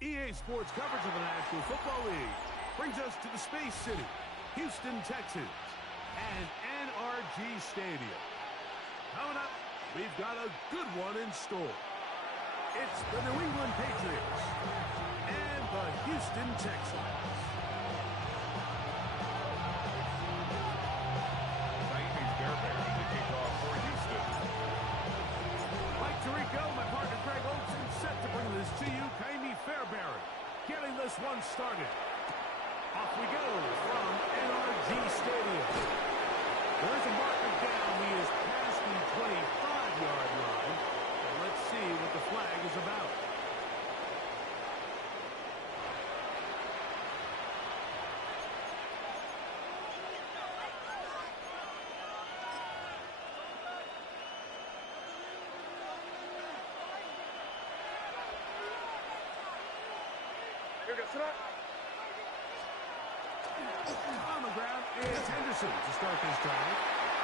EA Sports coverage of the National Football League brings us to the Space City, Houston, Texas, and NRG Stadium. Coming up, we've got a good one in store. It's the New England Patriots and the Houston Texans. My partner Greg Olson set to bring this to you. Kaimi Fairbairn getting this one started. Off we go from NRG Stadium. There's a marker down. He is past the 25-yard line. And let's see what the flag is about. On the ground is Henderson to start this drive.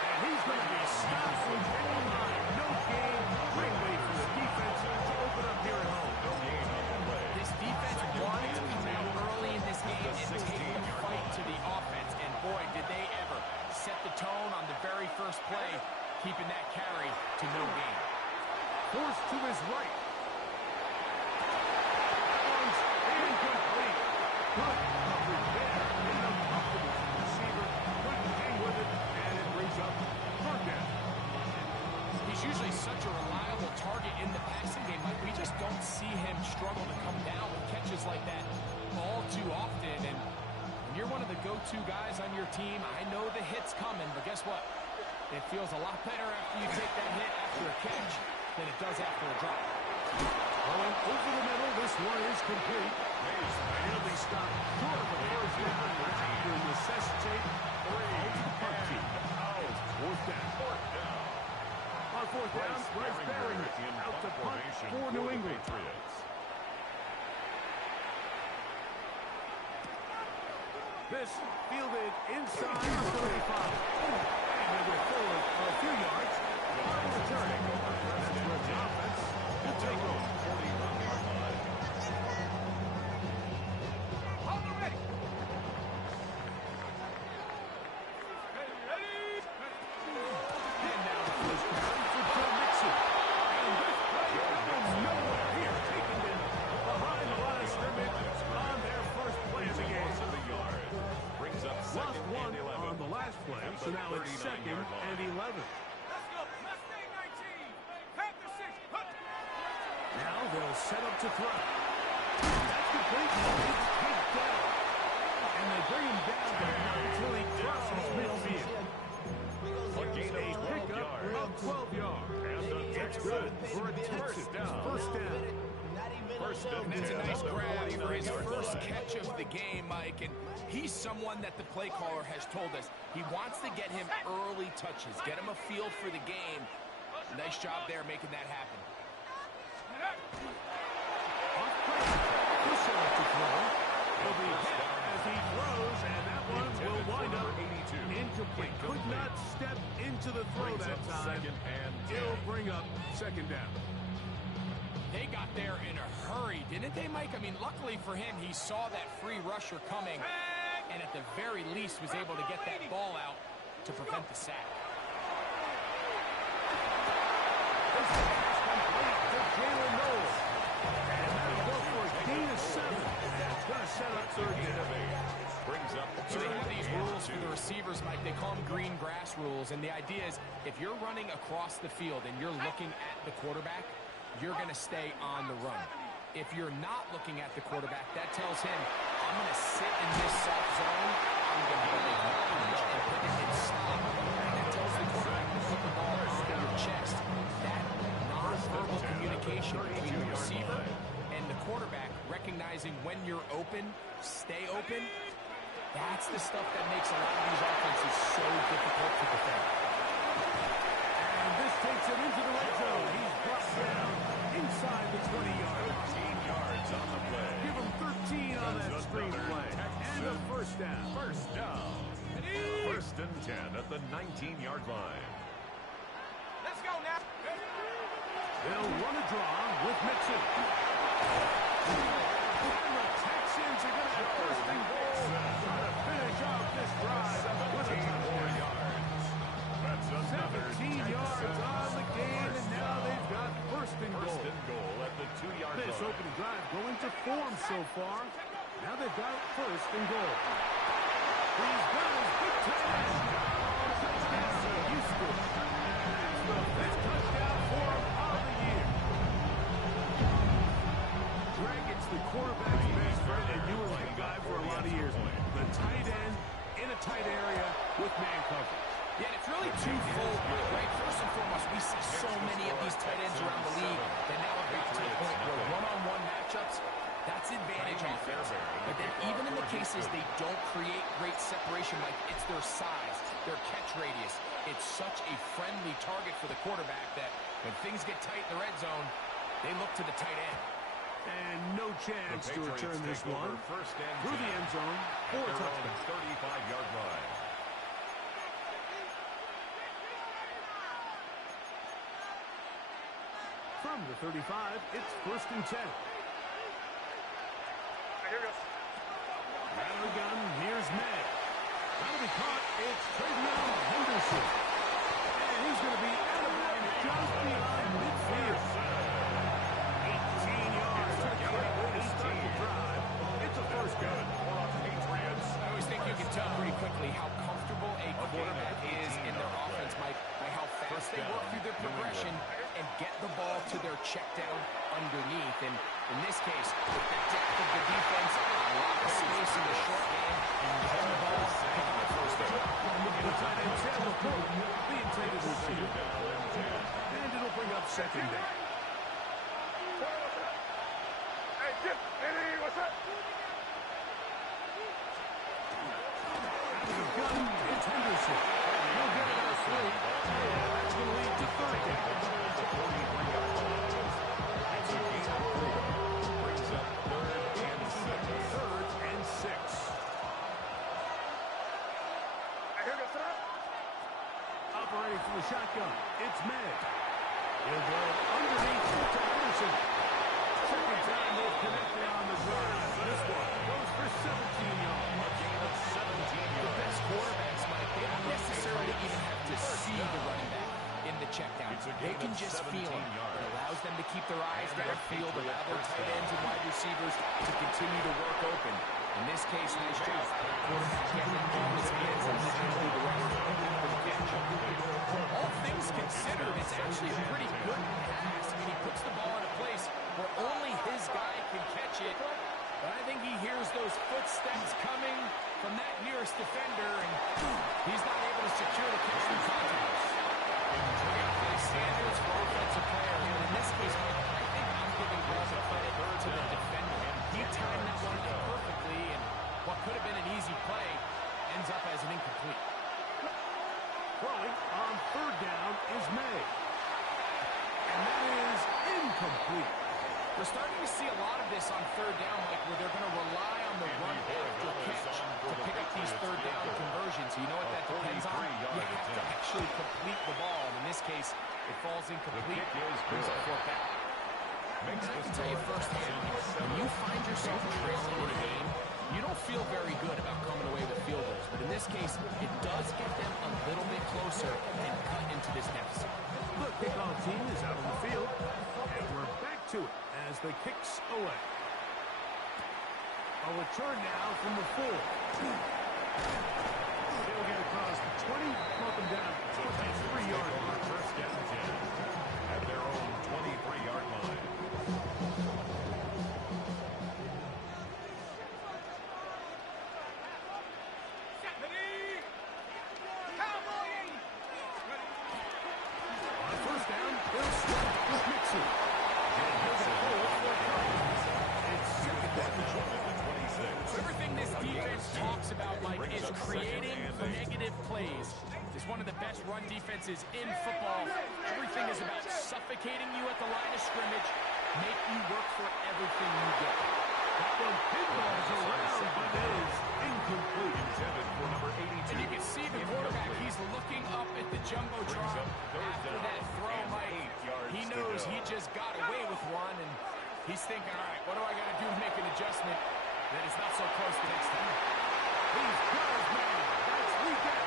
And he's going to be stopped with any line. No gain. Great way for the defense to open up here at home. This defense wanted to come out early in this game and take the fight to the offense. And boy, did they ever set the tone on the very first play, keeping that carry to no gain. Forced to his right. Incomplete. Good coverage there. In the comfortable receiver. Couldn't hang with it, and it brings up third down. He's usually such a reliable target in the passing game. Like, we just don't see him struggle to come down with catches like that all too often. And when you're one of the go-to guys on your team, I know the hit's coming, but guess what? It feels a lot better after you take that hit after a catch than it does after a drop. Going over the middle, this one is complete. He'll be stopped short of the first down. To necessitate all to the punt team. It's fourth down. On fourth down, Bryce Barrington out to punt for New England. This fielded inside the 35. And he'll go forward a few yards. On returning. That's where the offense will take over. So now it's 2nd and 11. Let's go. Mustang 19. Panther 6. Now they'll set up to throw. That's complete. It's kicked down. And they bring him down there until he crosses midfield. A pickup of 12 yards. It's good for a Texans first down. And that's a nice grab for his first catch of the game, Mike. And he's someone that the play caller has told us he wants to get him early touches, get him a feel for the game. Nice job there making that happen. He'll be hit as he throws, and that one will wind up incomplete. Could not step into the throw that time. It'll bring up 2nd down. They got there in a hurry, didn't they, Mike? I mean, luckily for him, he saw that free rusher coming, and at the very least was able to get that ball out to prevent the sack. This pass complete to Jalen Noel. And that'll go for a gain of 7. That's going to set up 3rd down. So they have these rules for the receivers, Mike. They call them green grass rules, and the idea is if you're running across the field and you're looking at the quarterback, you're going to stay on the run. If you're not looking at the quarterback, that tells him, I'm going to sit in this soft zone, I'm going to acknowledge and put it in stop. And that tells the quarterback to put the ball on your chest. That non-verbal communication between the receiver and the quarterback, recognizing when you're open, stay open, that's the stuff that makes a lot of these offenses so difficult to defend. And this takes him into the red zone. He's brought down inside the 20-yard. 13 yards on the play. Give him 13 on that screen play. And a first down. First down. 1st and 10 at the 19-yard line. Let's go now. They'll run a draw with Mixon. And the Texans are going to have first and goal to finish off this drive with a touchdown. 17 yards on the gain, and now they've got first and goal. First and goal at the 2-yard line. This opening drive going to form so far. Now they've got first and goal. He's got his big touchdown. Touchdown to Houston. That's the 5th touchdown for him of the year. Greg, it's the quarterback's best friend, and you were like a guy for a lot of years. The tight end in a tight area with man coverage. Yeah, and it's really twofold, right? First and foremost, we see so many of these tight ends around the league that now have gotten to the point where one-on-one matchups, that's advantage offense. But then even in the cases they don't create great separation, like it's their size, their catch radius, it's such a friendly target for the quarterback that when things get tight in the red zone, they look to the tight end. And no chance to return this one through the end zone for a touchdown. 35-yard line. From the 35, it's first and 10. Out of the gun, here's May. That'll be caught. It's Travion Henderson. And he's going to be out of bounds just beyond midfield. 18 yards. That's a great way to start the drive. It's a first down. Patriots. I always think you can tell pretty quickly how comfortable a quarterback is in their offense, Mike, by how fast they work through their progression and get the ball to their check down underneath. And in this case, with the depth of the defense, a lot of space in the short game, and get the ball, pick up the first down. The tight end, Sam LaPorte, the intended receiver. And it'll bring up second down. Hey, Jim, hey, what's up? Out of the gun, it's Henderson. He'll get it out 3. That's going to lead to third down. It's a gain of 4. Brings up third and 6. Operating from the shotgun, it's May. He'll go underneath to Henderson. Second time they've connected on the drive. This one goes for 17 yards. A gain of 17 The yards. best quarterbacks, Mike, they don't necessarily even have to see the running back in the check down. They can just feel him. It allows them to keep their eyes downfield, allow their tight ends and wide receivers to continue to work open. In this case, nice job. Quarterback getting the ball in his hands and letting him do the rest for the catch. All things considered, it's actually a pretty good pass. I mean, he puts the ball in a place where only his guy can catch it. But I think he hears those footsteps coming from that nearest defender, and he's not able to secure the catch through contact. High standards for offensive players, and in this case, I think I'm giving all the credit to the defender. He timed that one up perfectly, and what could have been an easy play ends up as an incomplete. Throwing on third down is May. And that is incomplete. We're starting to see a lot of this on third down, Mike, where they're going to rely on the run after catch to pick up these third down conversions. You know what that depends on? You have to actually complete the ball. And in this case, it falls incomplete. Brings up fourth down. I can tell you firsthand, when you find yourself trailing in a game, you don't feel very good about coming away with field goals. But in this case, it does get them a little bit closer and cut into this deficit. The kickoff team is out on the field, and we're back to it as the kicks away. A return now from the 4. They'll get across the 20, welcome down to 23-yard line. First down 10 at their own 23-yard line. On first down, they'll start with Mixon. And he'll get a hold for a couple. It's second down. Everything this defense talks about, Mike, is creating negative plays. It's one of the best run defenses in football. Everything is about suffocating you at the line of scrimmage, make you work for everything you get. That one pinballs around, but is incomplete. Intended for number 82. And you can see the quarterback, he's looking up at the Jumbotron after that throw, Mike. He knows he just got away with one, and He's thinking, all right, what do I got to do to make an adjustment that is not so close the next time? He's got his man. That's weekend.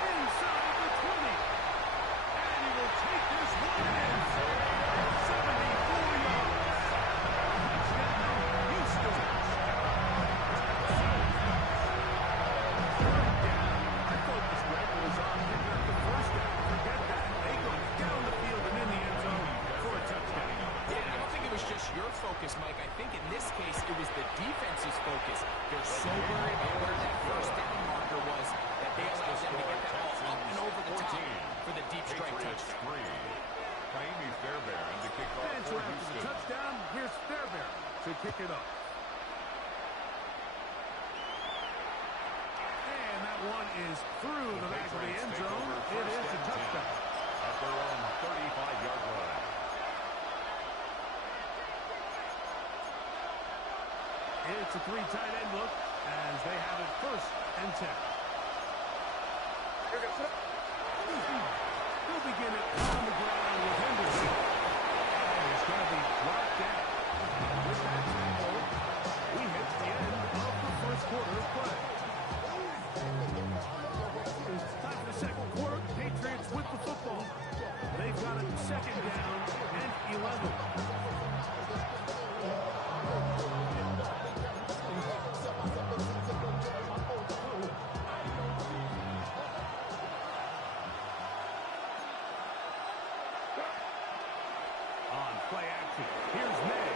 Inside the 20. And he will take this one in. 74 yards. Touchdown, Houston. I thought this record was on picking up the first down. Forget that. They go down the field and in the end zone for a touchdown. Yeah, I don't think it was just your focus, Mike. I think in this case, it was the defense's focus. They're so worried about where that first down marker was that they allowed them to get that ball up and over the top for the deep strike touchdown. Jaime Fairbairn to kick off And so for after the Houston. touchdown, here's Fairbairn to kick it off. And that one is through the back of the end zone. It is a touchdown. At their own 35-yard line. It's a three tight end look as they have it first and 10. They'll begin it on the ground with Henderson. And it's going to be dropped down. With that tackle, we hit the end of the first quarter of play. Time for the second quarter. Patriots with the football. They've got it second down and 11. On play action, here's May.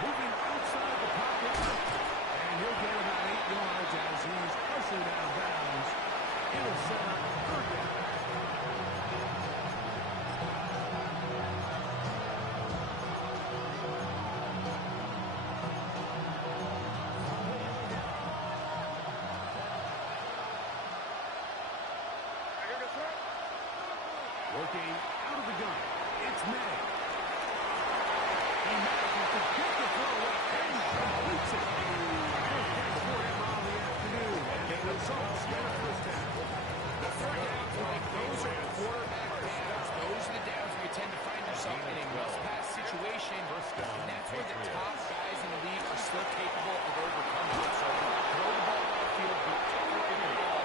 Moving outside the pocket. And he'll get about 8 yards as he's ushered out of bounds. It'll set up third down. Working out of the gun. It's May. He manages to get the throw up and completes it. First catch for him on the afternoon. And the results get a first down. The third downs, Mike, those are quarterback downs. Those are the downs where you tend to find yourself in a must-pass situation. And that's where the top guys in the league are still capable of overcoming it. So throw the ball downfield, be tougher in the ball.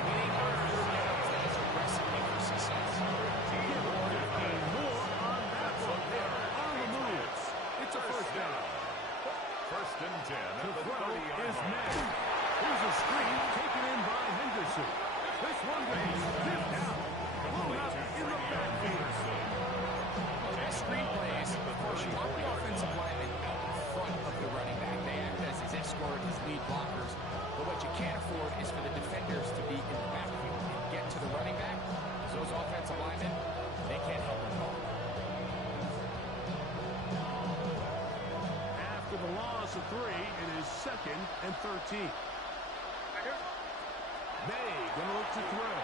Winning on third downs, that is a recipe for success. More on that one. They are on the move. It's a first down. First and 10 at The the throw 30-yard is line. May. Here's a screen taken in by Henderson. This one goes tipped out. Blown up in the backfield. As screen plays, of course, you want the offensive lineman out in front of the running back. They act as his escort, his lead blockers. But what you can't afford is for the defenders to be in the backfield and get to the running back. Because those offensive linemen, they can't help him at all. After the loss of 3, it is second and 13. May gonna look to throw.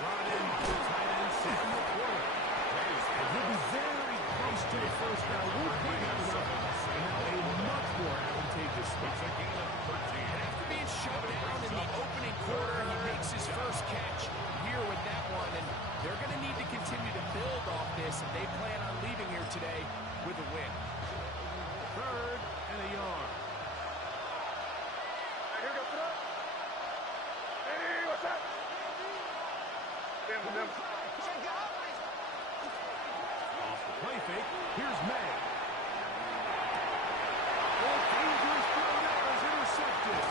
Brought in to tight end Samuel Porter. And he'll be very close to the first down. Won't quite have enough. And now a much more advantageous spot. After being shut down in the opening quarter, he makes his first catch here with that one. And they're going to need to continue to build off this if they plan on leaving here today with a win. Third and a yard. Off the play fake, here's May. A dangerous throw there is intercepted.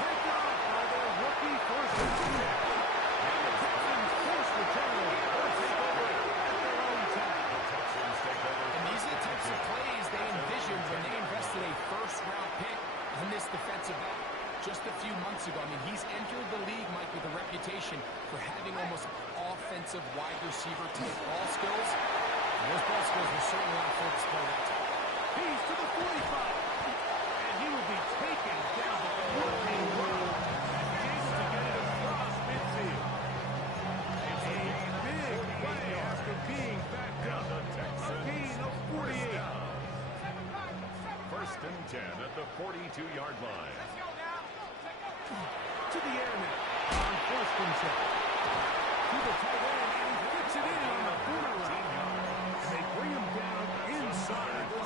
Picked off by their rookie first and 10. And the Texans force the turnover. They'll take over at their own 10. And these are the types of plays they envisioned when they invested a first-round pick on this defensive back. Just a few months ago, I mean, he's entered the league, Mike, with a reputation for having almost offensive wide receiver type ball skills. And those ball skills were certainly on full display that time. He's to the 45. And he will be taken down the working road. And able to get it across midfield. It's a big play after being backed up. A gain of 48. First and 10 at the 42-yard line. To the air now on first and 10. To the tight end, and he fits it in on the borderline. And they bring him down inside the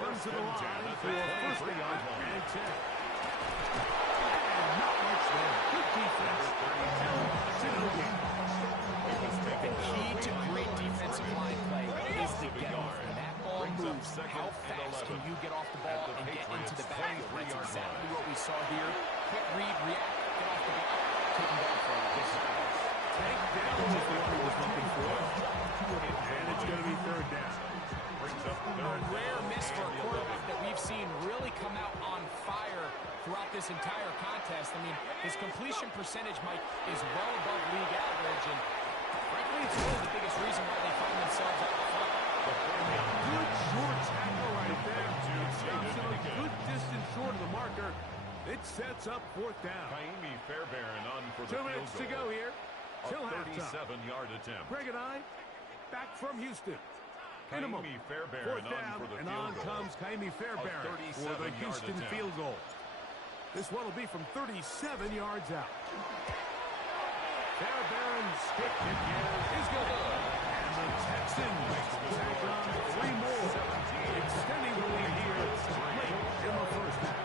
comes to the line That's for a first 23 down yard line. and 10. And not much there. Good defense. To no gain. The key to great defensive line play is the get off. When that ball moves, how fast can you get off the ball and get into the backfield? That's exactly what we saw here. Quick read, react, get off the ball. Taking down for this. Take down was the one he was looking for. And it's going to be third down. A rare miss for a quarterback that we've seen really come out on fire throughout this entire contest. I mean, his completion percentage, Mike, is well above league average, and frankly, it's really the biggest reason why they find themselves out front. Good short tackle right there. It stops him a good distance short of the marker. It sets up fourth down. Kaimi Fairbairn on for the 2 field minutes to goal. go here. Till A halftime. 37-yard attempt. Greg and I, back from Houston. Minimum. Kaimi Fairbairn Fourth on down, for the and field on goal. comes Kaimi Fairbairn for the 37-yard Houston attempt. field goal. This one will be from 37 yards out. Fairbairn's kick is good. And the Texans tack on 3 more, extending the lead here late in the first half.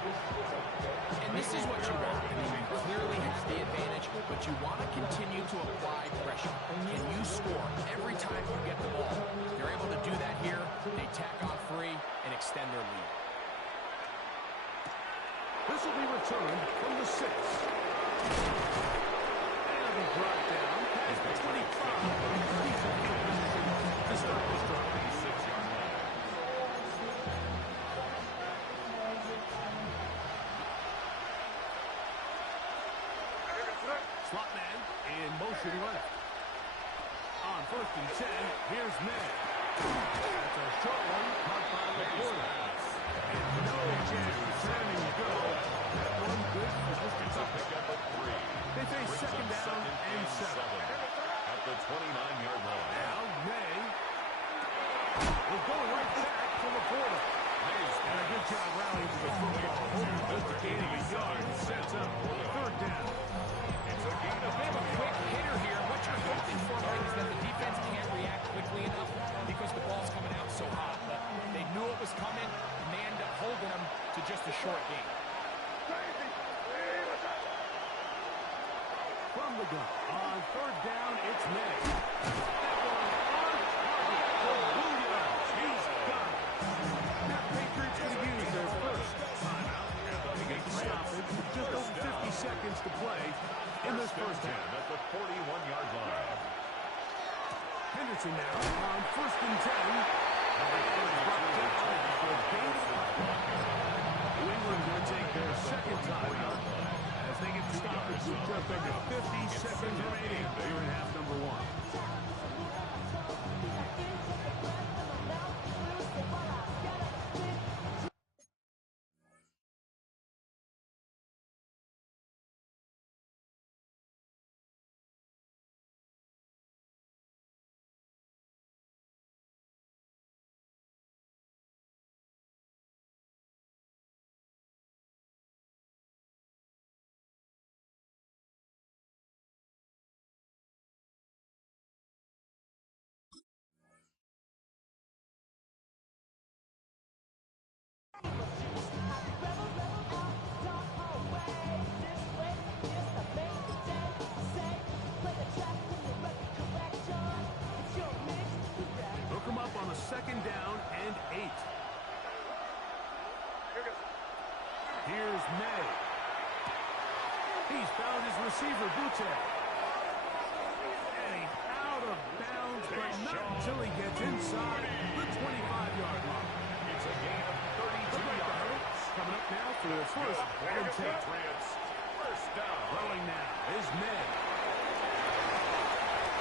And this is what you want. I mean, you clearly have the advantage, but you want to continue to apply pressure. Can you score every time you get the ball? They're able to do that here. They tack on 3 and extend their lead. This will be returned from the 6. And he brought down past the 25. He's in good position to start this drive. 36-yard line. Slot man in motion left. On first and 10, here's May. That's a short one, caught by the quarter. And no chance for Sammy to go. That one good for just a couple. Pick up at 3. They face second down and 7. At the 29-yard line. Now May will go right back to the quarter. And a good job rallying to the football. Just a gain of a yard sets up third down. They have a quick hitter here. What you're hoping for, Mike, is that the defense can't react quickly enough because the ball's coming out so hot. But they knew it was coming, and they end up holding them to just a short game. From the gun. On third down, it's May. That one on target for Williams. He's got it. Now Patriots going to use their first timeout. They get the stoppage with just over 50 seconds to play in this first half. At the 41-yard line. Henderson now on first and 10. New England going to take their second timeout as they get stoppage with just under 50 seconds remaining here in half number 1. Hook him up on a second down and 8. Here's May. He's found his receiver, Butte. And he's out of bounds, but not until he gets inside the 25-yard line. It's a gain of 32 yards. Coming up now for the first and 10. Patriots. First down. Throwing now is May.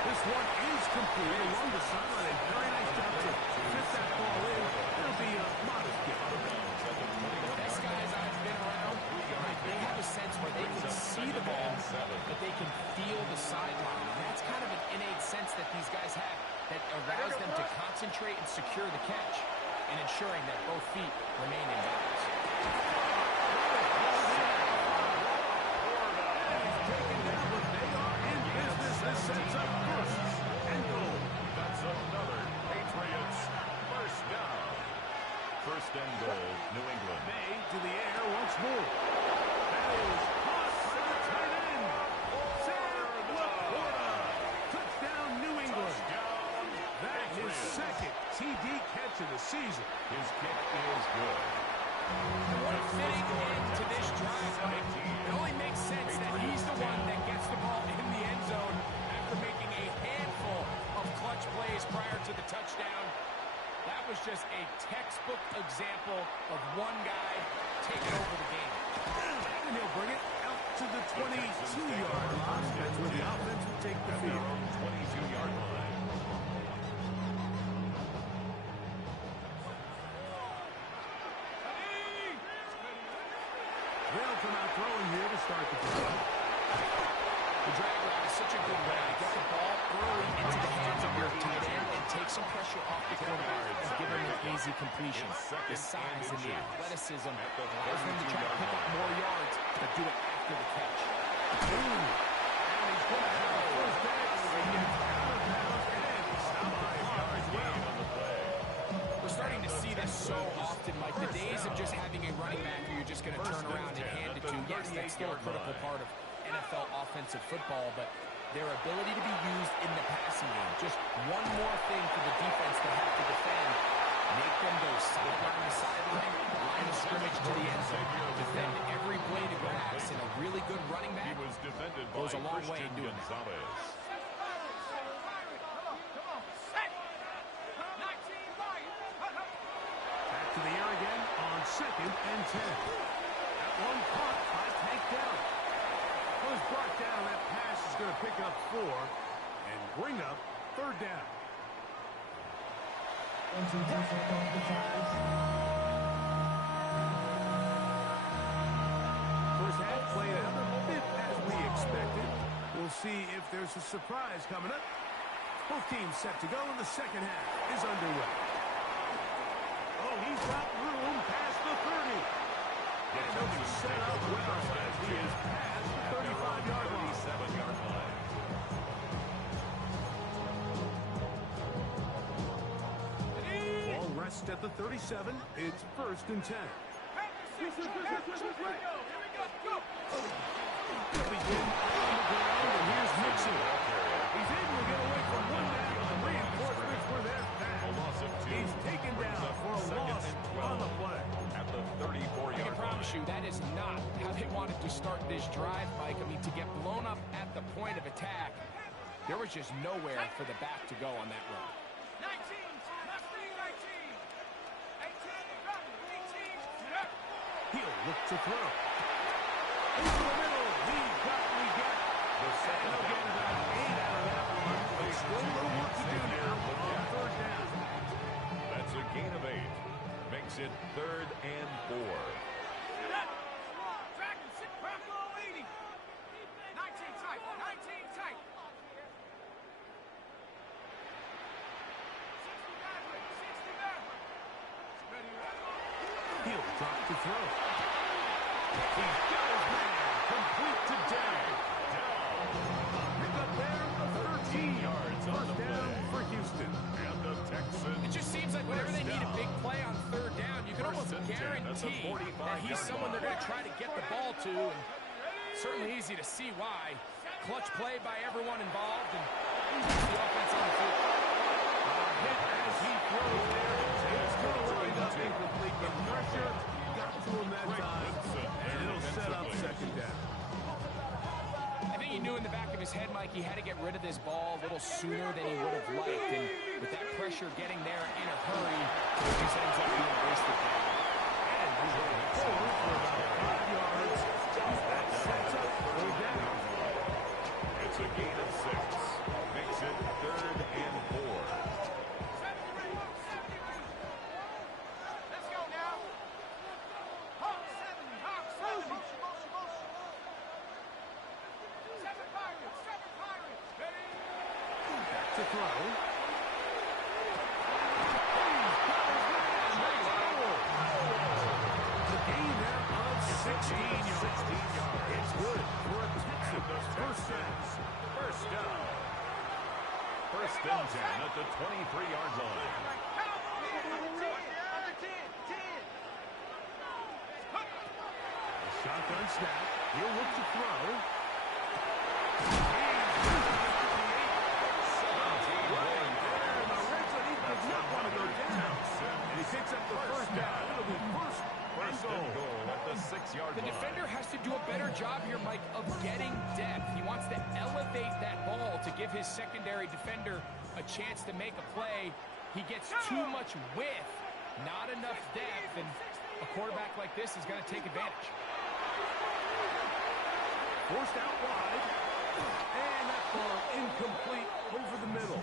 This one is complete along the sideline. A very nice job to fit that ball in. It'll be a modest gift. The best guys I've been around, they have a sense where they can see the ball, but they can feel the sideline. And that's kind of an innate sense that these guys have that allows them to concentrate and secure the catch and ensuring that both feet remain in bounds. This sets up first and goal. That's another Patriots first down. First First and goal, New England. May to the air once more. That is caught by the tight end. Sam Laporta. Touchdown, New England. That is his second TD catch of the season. His kick is good. What a fitting end to this drive, Mike. It only makes sense that he's the one that gets the ball in the end zone after making a handful of clutch plays prior to the touchdown. That was just a textbook example of one guy taking over the game. And he'll bring it out to the 22-yard line. That's where the offense will take the field. 22-yard line. They'll come out throwing here to start the play. The drag route is such a good way to get the ball early into the hands of your tight end and take some pressure off the quarterback and give him an easy completion. The size and the athleticism allows him to try to pick up more yards, but do it after the catch. And he's going to have a first down. He gets out of bounds and stopped by a yard gain on the play. We're starting to see this so often, Mike. The days of just having a running back who you're just going to turn around and hand it to. Yes, that's still a critical part of NFL offensive football, but their ability to be used in the passing game. Just one more thing for the defense to have to defend. Make them go sideline to sideline, line of scrimmage to the end zone. Defend every blade of grass, and a really good running back goes a long way in doing that. Back to the air again on 2nd and 10. That one caught by Tank Dell. Was brought down. That pass is going to pick up 4 and bring up 3rd down. First half played out a bit as we expected. We'll see if there's a surprise coming up. Both teams set to go, and the second half is underway. Oh, he's got room past the 30. And he'll be set up well as he is past the 35-yard line. 37-yard line. Ball rests at the 37. It's 1st and 10. He'll begin on the ground, and here's Mixon. He's able to get away from one man, but the reinforcements were there fast. He's taken down for a loss on the play. At the 34-yard line. I can promise you that is not how they wanted to start this drive, Mike. I mean, to get blown up at the point of attack, there was just nowhere for the back to go on that run. 19, 19, 18, He'll look to throw. Into the middle. We get. The second They'll get about 8 out of that one. There's still a little work to do now on 3rd down. That's a gain of 8. Makes it 3rd and 4. Dragon, sit, Bronco 80. 19 tight, 19 tight. 60 backward. He'll drop to throw. He's got his man. Complete to Dell. Pick up there of 13 yards. First down for Houston. And the Texans. It just seems like whenever they need a big play on 3rd down, you can almost guarantee that he's someone they're going to try to get the ball to. And certainly easy to see why. Clutch play by everyone involved, and keeps the offense on the field. Hit as he throws there. It's going to wind up incomplete. The pressure got to him that time, and it'll set up 2nd down. I think he knew in the back of his head, Mike, he had to get rid of this ball a little sooner than he would have liked. And with that pressure getting there in a hurry, it just ends up being a wasted play. And he's going forward for about 5 yards. That sets up 3rd down. It's a gain of 6. Makes it 3rd and 4. Let's go now. Hawk 70, Hawk 70. 7 Pirates, 7 Pirates. Ready? Back to throw. The gain there of 16 yards. It's good for a Texans first down. First down. 1st and 10 at the 23-yard line. Under 10, 10. Shotgun snap. He'll look to throw. And the red zone, he does not want to go down. And he picks up the first down. It'll be first and goal at the 6-yard line. The defender has to do a better job here, Mike, of getting depth. He wants to elevate that ball to give his secondary defender a chance to make a play. He gets too much width, not enough depth, and a quarterback like this is going to take advantage. Forced out wide. And that ball incomplete over the middle.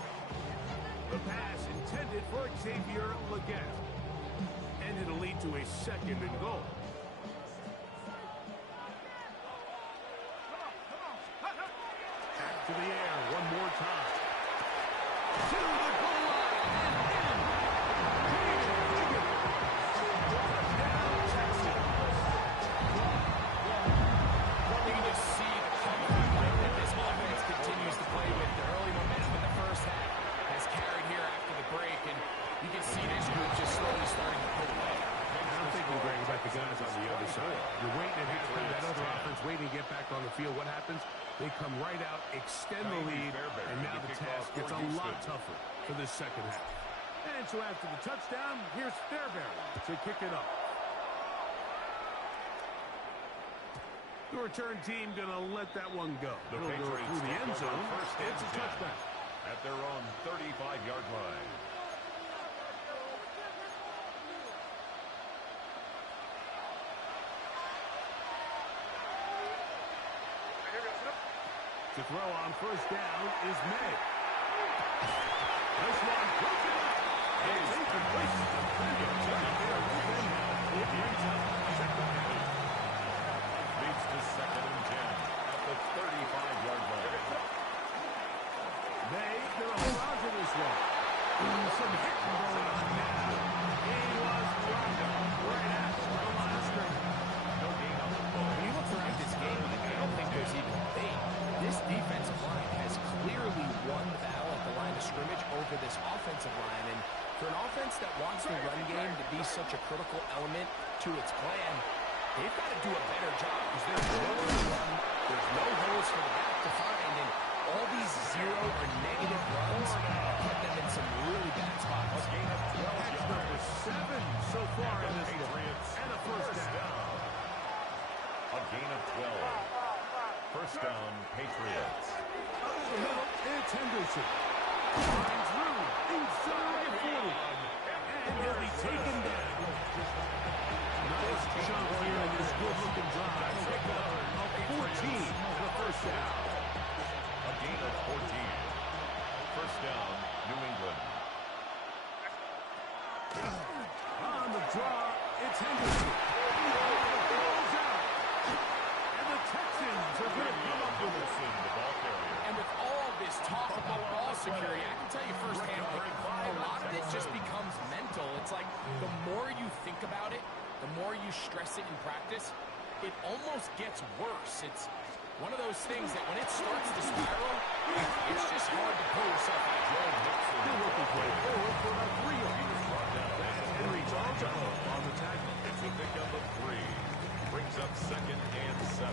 The pass intended for Xavier Legette. And it'll lead to a second and goal. Back to the air one more time. To the goal line and in. Down Texas. You can just see the confidence that this offense continues to play with. The early momentum in the first half has carried here after the break, and you can see this group just slowly starting to pull away. I'm thinking, Greg, about the guys on the other side. You're waiting at halftime, that other offense waiting to get back on the field. What happens? They come right out, extend the lead, and now the task gets a lot tougher for this second half. And so after the touchdown, here's Fairbairn to kick it up. The return team going to let that one go. The It'll go Patriots through the end zone. It's a 10 touchback. at their own 35-yard line. To throw on first down is May. This one broken up. It's incomplete. Leads to 2nd and 10 at the 35-yard line. May gonna hold on to this one. Some hitting going on now. He was blocked right at the line of scrimmage. No gain on the ball. When you look throughout this game, Mike, I don't think there's even a debate. This defensive line has clearly won the battle at the line of scrimmage over this offensive line. And for an offense that wants the run game to be such a critical element to its plan, they've got to do a better job because there's nowhere to run, there's no holes for the back to find, and all these zero or negative runs put them in some really bad spots. That's number 7 so far in this one. And a first down. A gain of 12. First down, Patriots. Over the middle, it's Henderson. Finds room inside 40. And he'll be taken down. Nice jump here in this good-looking drive. Pick up a 14 for the first down. A gain of 14. First down, New England. On the draw, it's Henderson. Goes out. And the Texans are going to come up with it. The ball carrier. And with all this talk about ball security, I can tell you firsthand, like, a lot of it just becomes mental. It's like the more you think about it, the more you stress it in practice, it almost gets worse. It's one of those things that when it starts to spiral, it's just hard to pull yourself out. They're working play forward for about 3 yards. That's Henry Johnson on the tackle. It's a pickup of 3. Brings up 2nd and 7.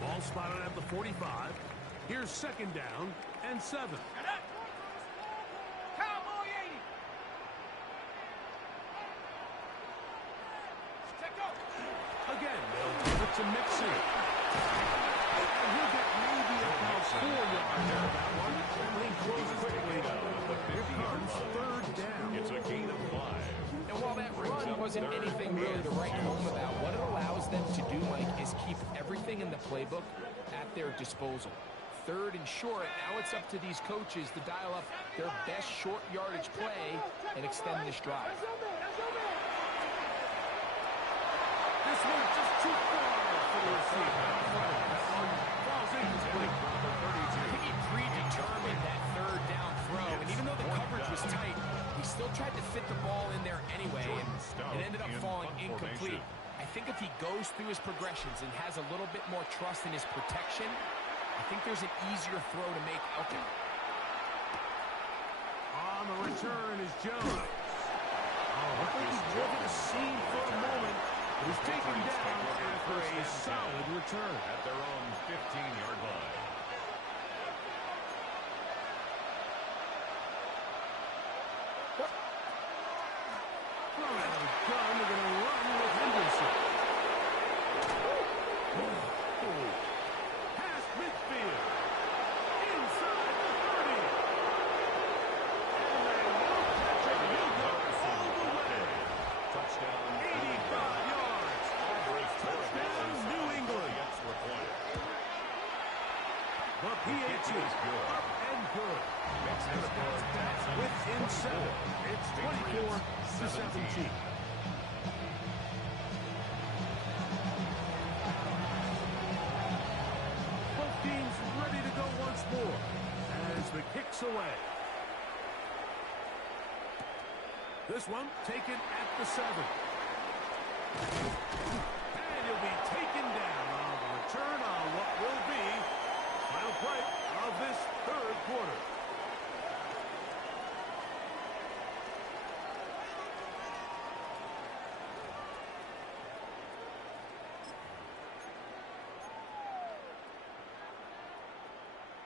Ball spotted at the 45. Here's 2nd down and 7. Cowboy 80. Check go. Again, they'll give it to Mixon. And he'll get maybe about 4 yards out of that one. Lane close quickly. Here comes 3rd down. It's a gain of 5. And while that run wasn't anything really to write home about, what it allows them to do, Mike, is keep everything in the playbook at their disposal. 3rd and short, now it's up to these coaches to dial up their best short yardage play and extend this drive. This one's just too far for the receiver. That one falls incomplete. I think he predetermined that 3rd down throw, and even though the coverage was tight, he still tried to fit the ball in there anyway, and it ended up falling incomplete. I think if he goes through his progressions and has a little bit more trust in his protection, I think there's an easier throw to make out there. On the return is Jones. Oh, I think he drove the seam for a moment. was taken down after a solid return. At their own 15-yard line. Thrown out of the gun, they're going to run with Henderson. Past midfield. Inside the 30. And they won't catch it. He'll go all the way. Touchdown. 85 yards. Touchdown, New England. Extra point. The PAT up and good. As bounce back within 7. It's 24-17. Both teams ready to go once more as the kick's away. This one taken at the 7. And he'll be taken down on the return on what will be final play of this third quarter.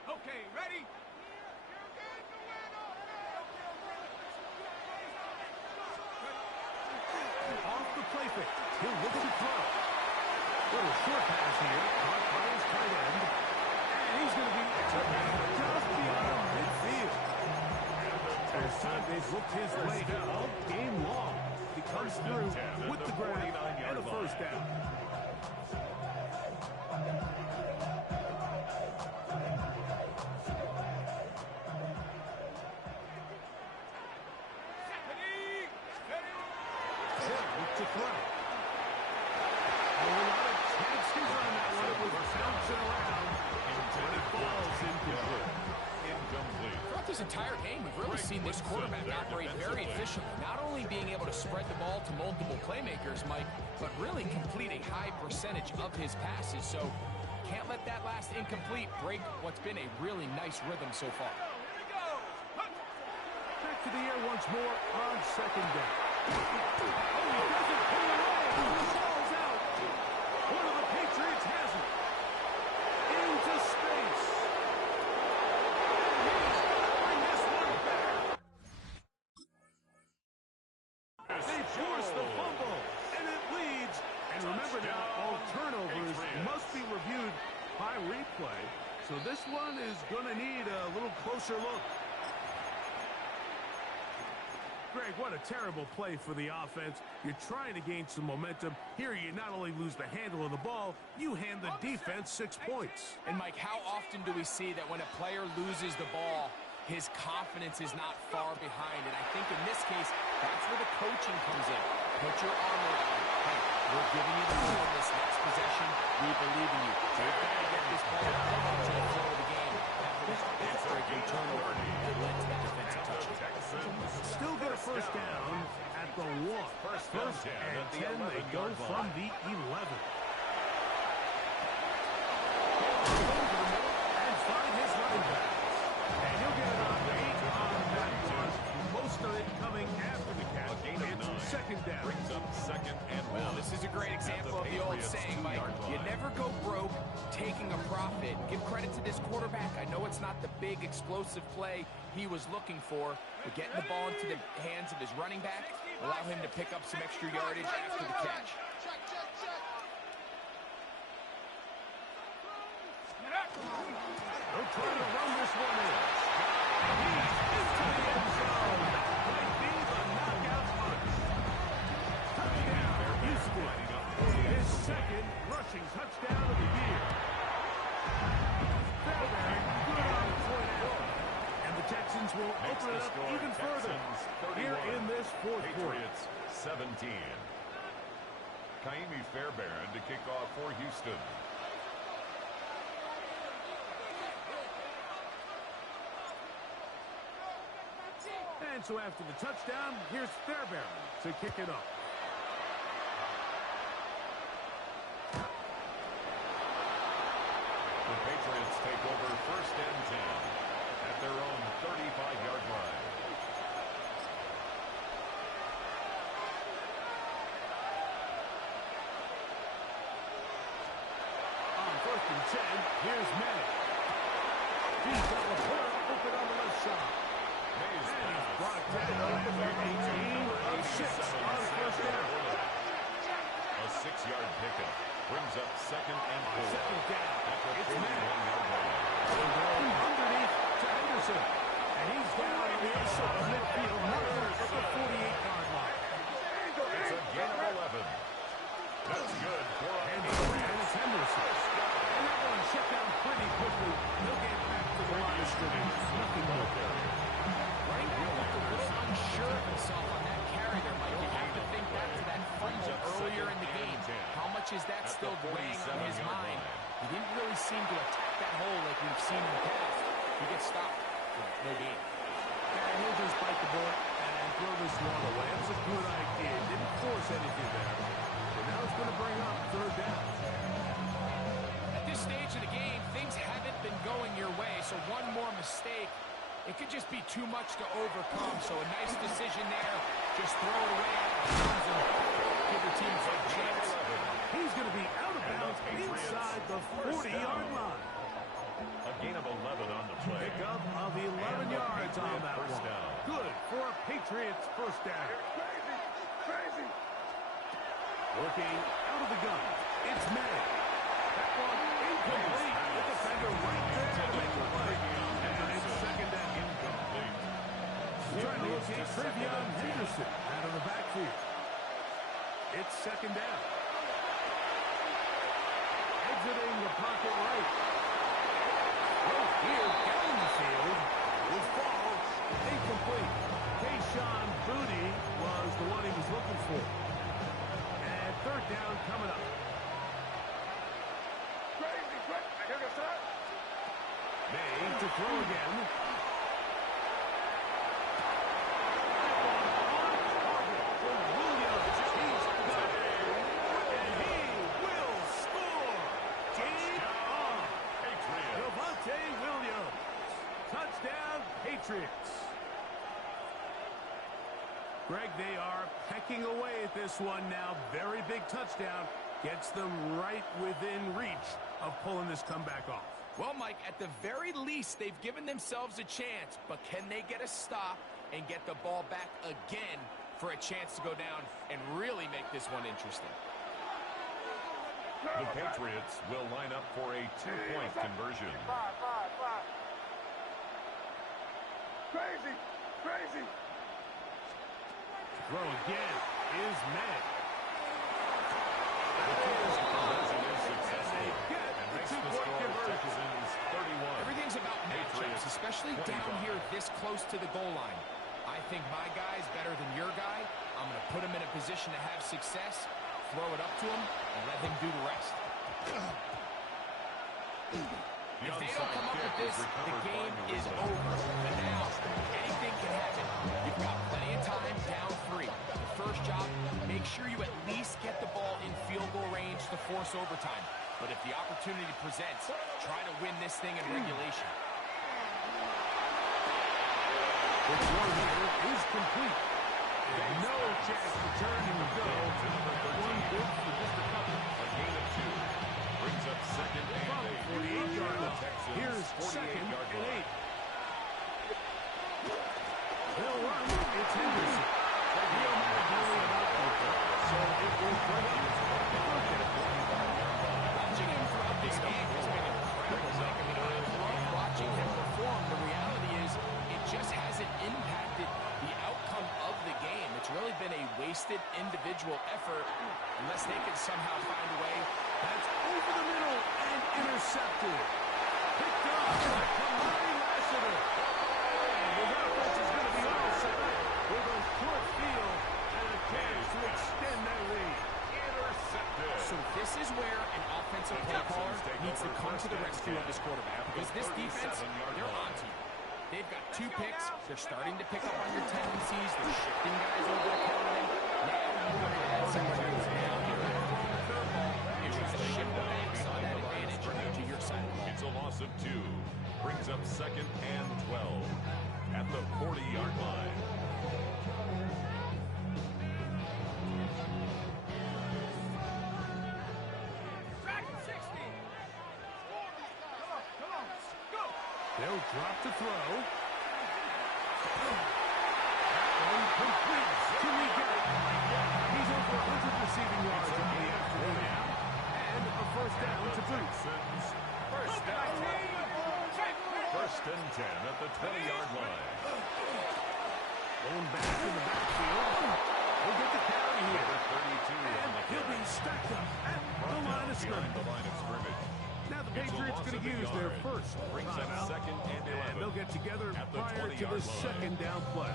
Okay, ready? Off the play fake. He'll look to throw. Little short pass here. Caught by his tight end. And he's going to be just beyond midfield. This time they've looked his way all game long. He comes through with the grab and a first down. To throw. A lot of chances on that one. It was bouncing around, but it falls incomplete. Throughout this entire game, we've really seen this quarterback operate very efficiently. Not only being able to spread the ball to multiple playmakers, Mike, but really complete a high percentage of his passes. So can't let that last incomplete break what's been a really nice rhythm so far. Back to the air once more on second down. Oh, he doesn't pull it away. The ball's out. One of the Patriots has it. Into space. And he's going to bring this one back. They force the fumble, and it leads. And remember now, all turnovers must be reviewed by replay. So this one is going to need a little closer look. Greg, what a terrible play for the offense. You're trying to gain some momentum. Here you not only lose the handle of the ball, you hand the defense 6 points. And Mike, how often do we see that when a player loses the ball, his confidence is not far behind? And I think in this case, that's where the coaching comes in. Put your arm around. Hey, we're giving you the ball in this next possession. We believe in you. You've got to get this ball to the flow of the game. After a good turnover, it led to that defensive touchdown. Still get a first down at the 1. First and 10, they go from the 11. And find his running back. And he'll get about 8 on that one. Most of it coming after the catch. It's second down. Brings up second and Well, 1. this is a great example of the old saying, Mike, you never go broke taking a profit. Give credit to this quarterback. I know it's not the big explosive play he was looking for, but getting the ball into the hands of his running back, allow him to pick up some extra yardage after the catch. They're trying to run this one in. He's into the end zone. That might be the knockout punch. Touchdown, Houston. His second rushing touchdown of the year. Fairbairn good on the point out. And the Texans will open it up even further here in this fourth quarter. Patriots 17. Kaimi Fairbairn to kick off for Houston. And so after the touchdown, here's Fairbairn to kick it up. The Patriots take over first and 10 at their own 35-yard line. end. Here's May. He's got the player open on the left side. And he's brought down for a gain of 6 on first down. A 6-yard pickup brings up second and 4. Second down. It's May. 41-yard line. Underneath to Henderson. And he's down on the inside of midfield, marker at the 48-yard line. It's a gain of 11. That's good for a And it's Henderson. And that one shut down pretty quickly. He'll get back to the line of scrimmage. Nothing more there. Running back looked a little unsure of himself on that carry there, Mike. You have to think back to that fumble earlier in the game. How much is that still weighing on his mind? He didn't really seem to attack that hole like we've seen in the past. He gets stopped. No gain. And he'll just bite the bullet and throw this one away. It was a good idea. Didn't force anything there. But now it's going to bring up third down. At this stage of the game, things haven't been going your way, so one more mistake, it could just be too much to overcome. So a nice decision there. Just throw it away out of bounds and give your team a chance. He's going to be out of bounds inside the 40-yard line. A gain of 11 on the play. Pick up of 11 yards on that first one. down. Good for a Patriots first down. Crazy. Working out of the gun. It's May. That one incomplete. The defender right there to make the play. And it's second down. Incomplete. Trying to locate Trevion Henderson out of the backfield. It's second down. Exiting the pocket right. Right here down the field will fall incomplete. Tayshaun Booty was the one he was looking for. And third down coming up. Crazy. Here goes that. May to throw again. Touchdown, Patriots. Greg, they are pecking away at this one now. Very big touchdown. Gets them right within reach of pulling this comeback off. Well, Mike, at the very least, they've given themselves a chance, but can they get a stop and get the ball back again for a chance to go down and really make this one interesting? The Patriots will line up for a 2-point conversion. Five. Crazy. Throw again is May. The conversion is successful Get and the makes the two-point score conversion. Texans 31. Everything's about matchups, especially down here this close to the goal line. I think my guy's better than your guy. I'm going to put him in a position to have success, throw it up to him, and let him do the rest. If they don't come up with this, the game is over. But now, anything can happen. You've got plenty of time, down 3. The first job, make sure you at least get the ball in field goal range to force overtime. But if the opportunity presents, try to win this thing in regulation. The throw here is complete. And no chance to turn and go. One good for just a couple. A gain of 2 brings up second and 8. 48-yard line. Texans, Here's second 48-yard and line. 8. They'll run. It's Henderson. He'll make a goal about so it will bring up Watching him throughout this game has been incredible. Like, I mean, I love watching him perform. The reality is it just hasn't impacted the outcome of the game. It's really been a wasted individual effort unless they can somehow find a way. That's over the middle and intercepted. Picked up by Kamari Lassiter. And his offense is going to be all set up with a short field and a chance to extend that lead. Intercepted. So this is where an offensive play caller needs to come to the rescue of his quarterback. Because this defense, they're on to you. They've got 2 picks. They're starting to pick up on your tendencies. They're shifting guys over to cover them. Now you're going to add some runs. Now you're going to throw the curveball and try to shift the backs on that advantage to your side of the ball. It's a loss of 2. Brings up second and 12 at the 40-yard line. Track 60. They'll drop to throw. That one complete. Can he get it? He's over 100 receiving yards on the afternoon now. And a first down to boot. First down. First and 10 at the 20-yard line. Going back in the backfield. He'll get the carry here. Number 32 on the He'll be carry. stacked up at the line of Behind scrimmage. the line of scrimmage. Now the It's a Patriots loss going of to a use their yard. first Brings up timeout. second and 11. And they'll get together At the prior to 20-yard the line. second down play.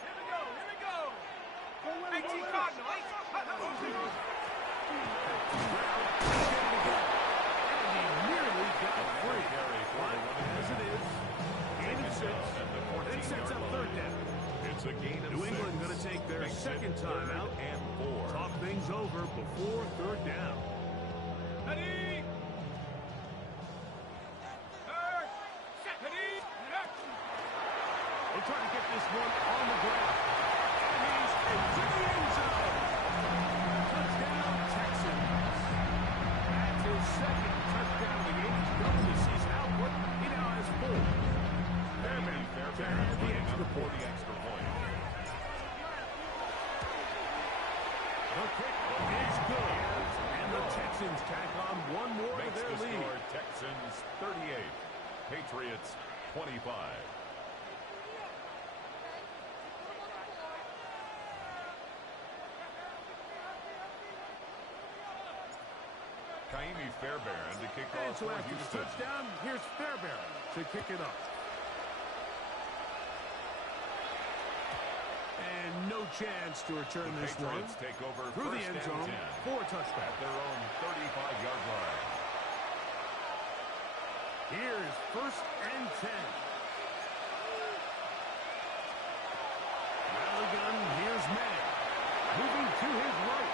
Here we go. 18 Cardinal. And he nearly got free. Carry for But the running as it is, gain of 6. at the It sets 14-yard up line. third down. It's a gain of New 6. England going to take their Makes it second third timeout. and 4. Talk things over before third down. Ready. Third. Ready. They'll try to get this one on the ground. And he's into the end zone. Touchdown, Texans. That's his second touchdown of the game. He's doubled his season output. He now has 4. Fairbairn to add the extra for point. the extra point. The kick is good. And the Texans tack on one more to Makes their the lead. score Texans 38, Patriots 25. Kaimi Fairbairn to kick And off so for after the Houston. touchdown, here's Fairbairn to kick it up. And no chance to return The this one. Patriots take over Through the first end and zone 10 for a at touchdown. their own 35-yard line. Here's first and 10. Rally gun, here's Mann. Moving to his right.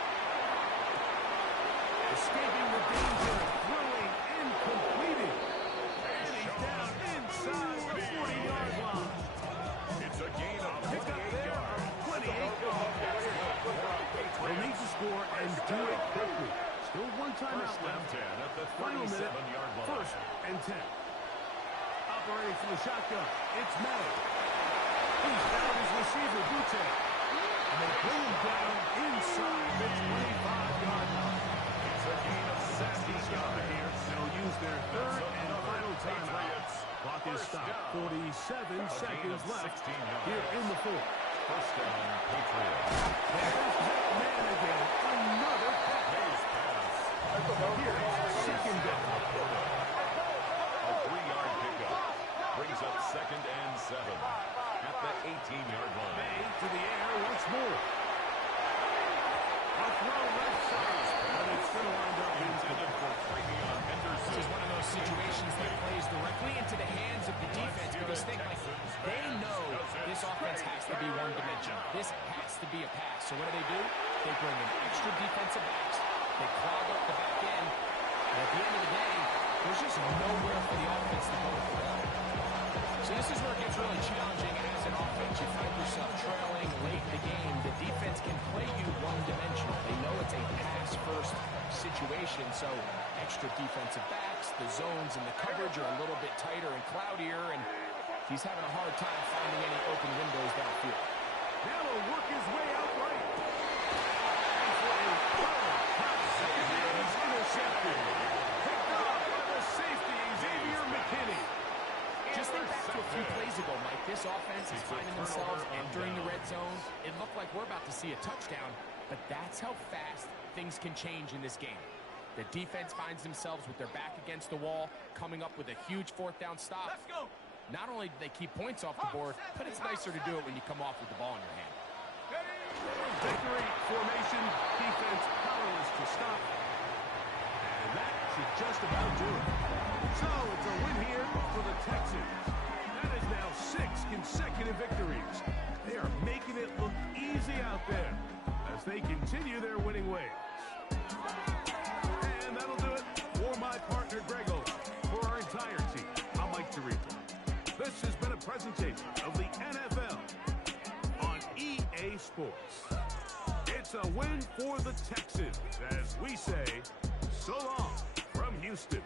Escaping the danger, throwing and completing. And he's down inside the 40-yard line. It's a gain of Pick up 28 there yards. from 28 yards. They'll need to score and do it quickly. Still one timeout First and left. 10 at the Final minute, 37-yard line. first and 10. Operating from the shotgun, it's May. He's found his receiver, Butte. And they bring him down inside the 25-yard line. It's a gain of 70 yards. Here, they'll use their third and final timeout. Patriots. Clock is First stopped. down. 47 A gain seconds of left 16 yards. here in the fourth. First down, Patriots. There's that man again. Another catch. Hayes pass. Here's second down. A 3-yard pickup. Brings up second and 7 at the 18-yard line. May to the air once more. A throw left side. But it's going to wind up Intended for Freemion Henderson. This is one of those situations that plays directly into the hands of the defense because think like they know this offense has to be one-dimensional. This has to be a pass. So what do? They bring in extra defensive backs. They clog up the back end. And at the end of the day, there's just nowhere for the offense to go with the ball. So this is where it gets really challenging as an offense. You find yourself trailing late in the game. The defense can play you one-dimensional. They know it's a pass-first situation, so extra defensive backs, the zones and the coverage are a little bit tighter and cloudier, and he's having a hard time finding any open windows downfield. Now he'll work his way out right. And for a pass. He's intercepted. Picked off by the safety, Xavier McKinney. Just think back to a few plays ago, Mike. This offense is finding themselves entering the red zone. It looked like we're about to see a touchdown, but that's how fast things can change in this game. The defense finds themselves with their back against the wall, coming up with a huge fourth down stop. Let's go. Not only do they keep points off the board, but it's nicer to do it when you come off with the ball in your hand. Victory formation, defense powerless to stop. And that should just about do it. So it's a win here for the Texans. That is now 6 consecutive victories. They are making it look easy out there as they continue their winning ways. And that'll do it for my partner, Greg Olson. For our entire team, I'm Mike Tirico. This has been a presentation of the NFL on EA Sports. It's a win for the Texans, as we say, So long from Houston.